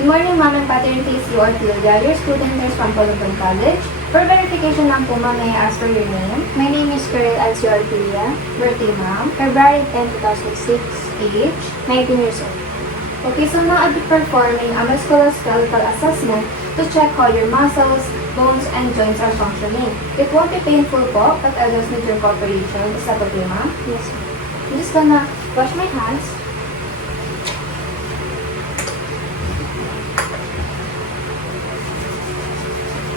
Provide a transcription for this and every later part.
Good morning, Ma'am and Pattern Case, you are Tilda, your student nurse from Pologon College. For verification lang po, Ma'am, may I ask for your name? My name is Carol Alcio Artilia. Birthday, Ma'am. February 10, 2006. Age? 19 years old. Okay, so now I'll be performing a musculoskeletal assessment to check how your muscles, bones, and joints are functioning. It won't be painful po, but I'll just need your cooperation. Is that okay, Ma'am? Yes, ma'am. I'm just gonna wash my hands.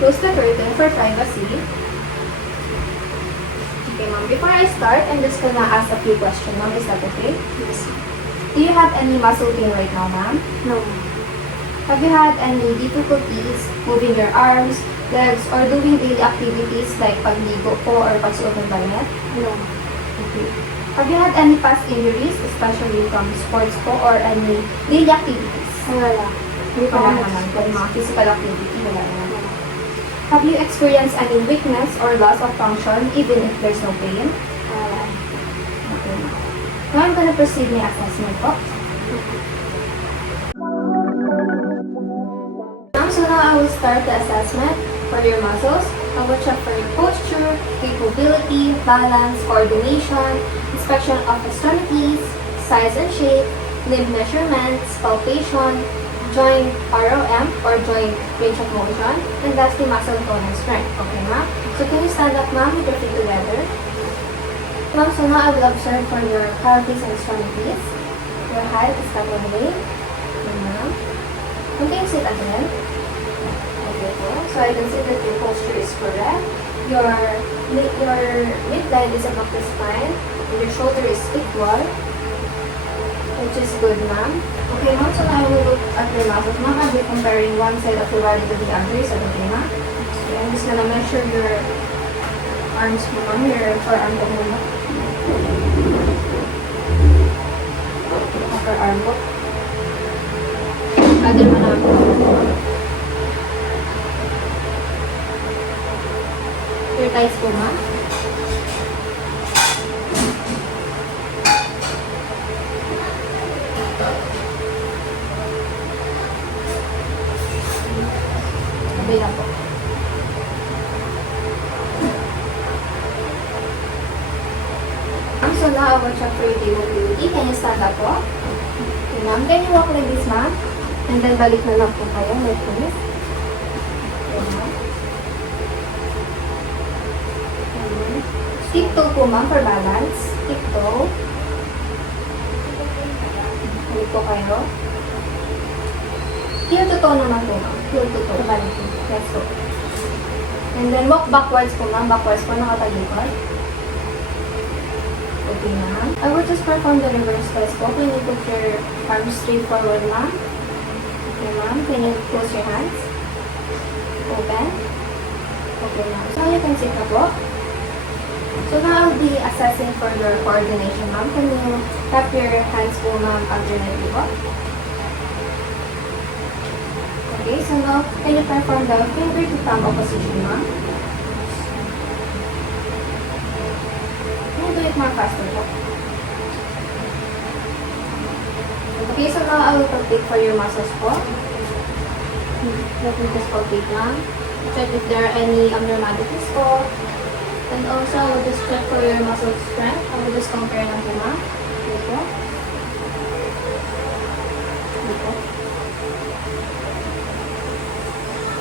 Close the curtain for privacy. Okay, Ma'am. Before I start, I'm just gonna ask a few questions, Ma'am. Is that okay? Yes, ma'am. Do you have any muscle pain right now, Ma'am? No, ma'am. Have you had any difficulties moving your arms, legs, or doing daily activities like pagligo po or pagsuot ng damit? No, ma'am. Okay. Have you had any past injuries, especially from sports po or any daily activities? Wala. Hindi pa Wala naman. naman po, mga physical activity, wala naman. Wala. Have you experienced any weakness or loss of function even if there's no pain? Wala. Okay. Now I'm gonna proceed my assessment po. So now I will start the assessment for your muscles. I will check for your posture, gait mobility, balance, coordination, inspection of extremities, size and shape, limb measurements, palpation, joint ROM or joint range of motion, and lastly muscle tone and strength. Okay, ma'am? So can you stand up, ma'am, with your feet together? Ma'am, so now I will observe for your calves and extremities. Your height is that one way. Okay, ma'am. And can you sit again? Okay po. So I can see that your posture is correct. Your midline is above the spine. And your shoulder is equal. Which is good, ma'am. Okay, ma'am. So now I will look at your muscles. Ma'am, I'll be comparing one side of your body to the other. Is that okay, ma'am? Okay, I'm just gonna measure your arms mo, ma'am. Your forearm po muna. Upper arm po. Other mo na po. Your thighs po, ma'am. Okay na po. So now I will check for your gait mobility. Can you stand up po? Okay, ma'am. Can you walk like this, ma'am? And then balik na lang po kayo. Like this. Okay, ma'am. Tip toe po, ma'am, for balance. Tip toe. Balik po kayo. Heel to toe naman po, ma'am. Heel to toe. Balik po. Let's go. And then walk backwards po, ma'am. Backwards po, nakatalikod. Okay, ma'am. I will just perform the reverse test po. Can you put your arms straight forward, ma'am? Okay, ma'am. Can you close your hands? Open. Okay, ma'am. So you can sit na po. So now I'll be assessing for your coordination, ma'am. Can you tap your hands po, ma'am, alternately po? Okay, so now, can you perform the finger to thumb opposition, ma'am? Can you do it more faster po? Okay, so now I will palpate for your muscles po. Let me just palpate, ma'am. Check if there are any abnormalities po. And also, I will just check for your muscle strength. I will just compare lang po, ma'am. Dito. Dito.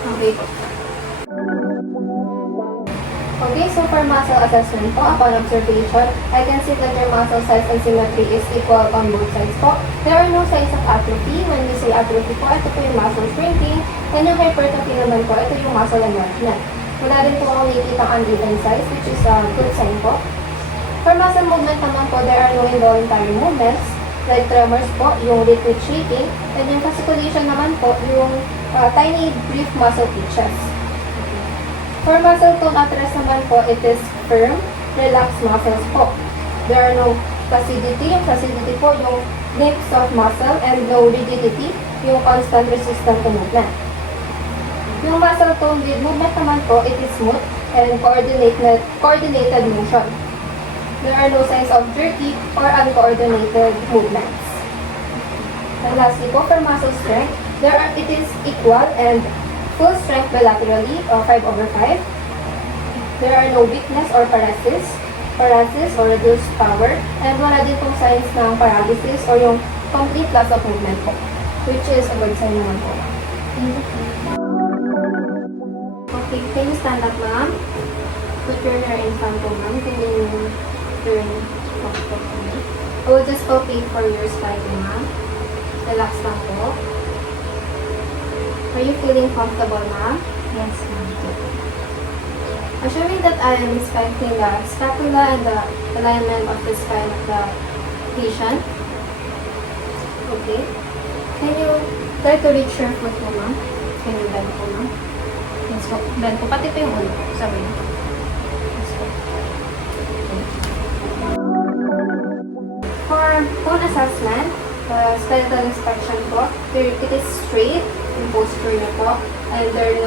Okay po. Okay, so for muscle assessment po, upon observation, I can see that your muscle size and symmetry is equal on both sides po. There are no signs of atrophy. When we say atrophy po, ito po yung muscle shrinking. And yung hypertrophy naman po, ito yung muscle enlargement. Wala din po akong nakikita uneven size, which is a good sign po. For muscle movement naman po, there are no involuntary movements, like tremors po, yung rhythmic shaking, and yung fasciculation naman po, yung tiny brief muscle twitches. For muscle tone at rest naman po, it is firm, relaxed muscles po. There are no flaccidity. Yung flaccidity po, yung deep soft muscle, and no rigidity, yung constant resistant to movement. Yung muscle tone with movement naman po, it is smooth and coordinated motion. There are no signs of jerky or uncoordinated movements. And lastly po, for muscle strength, It is equal and full strength bilaterally, 5/5. There are no weakness or paralysis or reduced power, and wala din pong signs ng paralysis or yung complete loss of movement po, which is a good sign naman po. Okay, can you stand up, ma'am? Put your hair in front po, ma'am. Can you turn up po, ma'am? I will just palpate for your spine, ma'am. Relax lang po. Are you feeling comfortable, ma'am? Yes, ma'am. Assuming that I am inspecting the scapula and the alignment of the spine of the patient. Okay. Can you try to reach your foot mo, ma'am? Can you bend po, ma'am? Yes po. Bend po. Pati po yung ulo. Sabi niyo. Yes po. For bone assessment, skeletal inspection po, it is straight yung posture niyo po. And there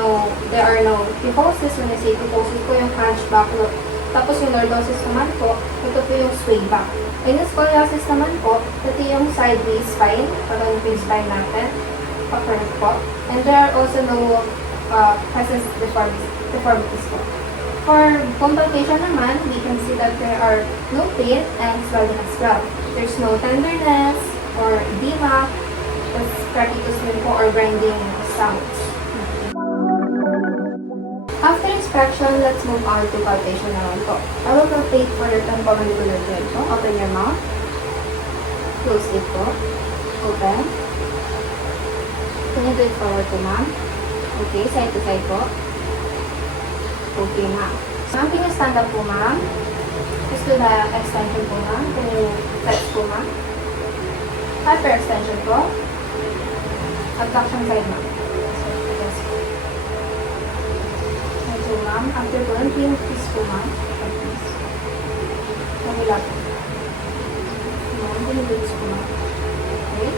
are no kyphosis. When I say kyphosis po, yung hunchback look. Tapos yung lordosis naman po, ito po yung sway back. And yung scoliosis naman po, ito yung sideways spine, parang yung spine natin, pa-curve po. And there are also no presence deformities po. For bone palpation naman, we can see that there are no pain and swelling as well. There's no tenderness or edema, crepitus din po or grinding sounds. After inspection, let's move on to palpation naman po. I will palpate for your temporomandibular joint po. Open your mouth. Close it po. Open. Can you do it forward po, ma'am? Okay, side to side po. Okay, ma'am. Ma'am, can you stand up po, ma'am? Just do the extension po, ma'am. Can you flex po, ma'am? Hyperextension po. Abduction side, ma'am. Yes po. So, ma'am, after doon, please po, ma'am. Please. Kamila po. Ma'am, can you do this po, ma'am? Okay.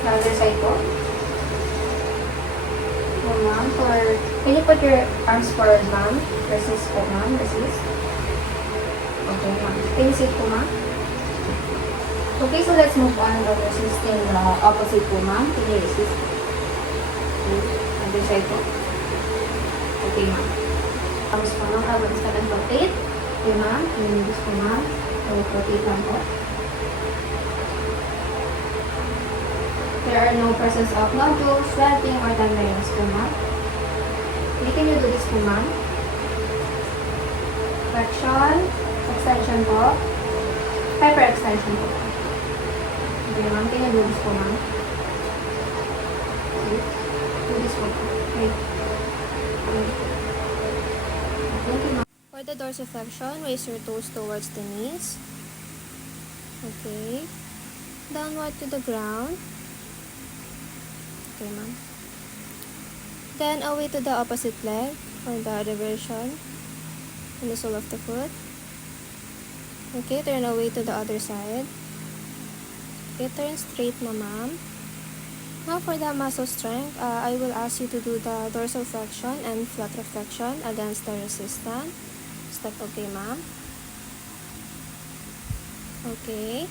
The other side po. So, ma'am, can you put your arms forward, ma'am? Resist po, ma'am. Resist. Okay, ma'am. Can you sit po, ma'am? Okay, so let's move on to resisting the opposite po, ma'am. Can you resist? Okay. Other side po. Okay, ma'am. Tapos po, ma'am. I will start and rotate. Okay, ma'am. Can you use po, ma'am? I will rotate lang po. There are no presence of nodules, swelling, or tenderness po, ma'am. Okay, can you do this po, ma'am? Flexion, extension po, hyperextension po. Okay, ma'am. Can you do this po, ma'am? Okay. Do this po. Okay. Okay. Thank you, ma'am. For the dorsiflexion, raise your toes towards the knees. Okay. Downward to the ground. Okay, ma'am. Then away to the opposite leg for the reversion in the sole of the foot. Okay, turn away to the other side. Okay, turn straight na, ma'am. Now for the muscle strength, I will ask you to do the dorsal flexion and flat flexion against the resistance. Step, okay, ma'am. Okay.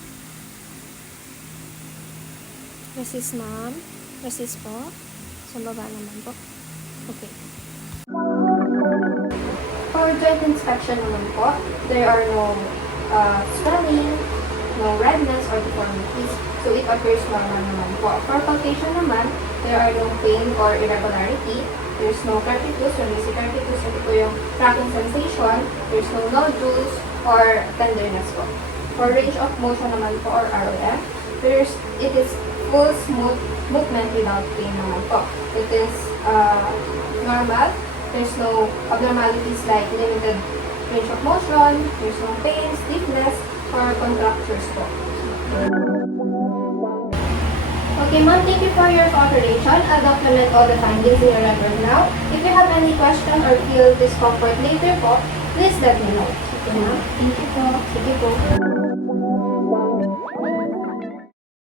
Resist, ma'am. Resist po. Sa baba naman po. Okay. For joint inspection naman po, there are no swelling, no redness or deformities. So it appears normal naman po. For palpation naman, there are no pain or irregularity. There's no crepitus or musicarticus. Ito po yung cracking sensation. There's no nodules or tenderness po. For range of motion naman po or ROM, it is full smooth movement without pain naman po. It is normal. There's no abnormalities like limited range of motion, there's no pain, stiffness, or contractures po. Okay, ma'am, thank you for your cooperation. I'll document all the findings in your record now. If you have any question or feel discomfort later po, please let me know. Okay, ma'am? Thank you po. Sige po.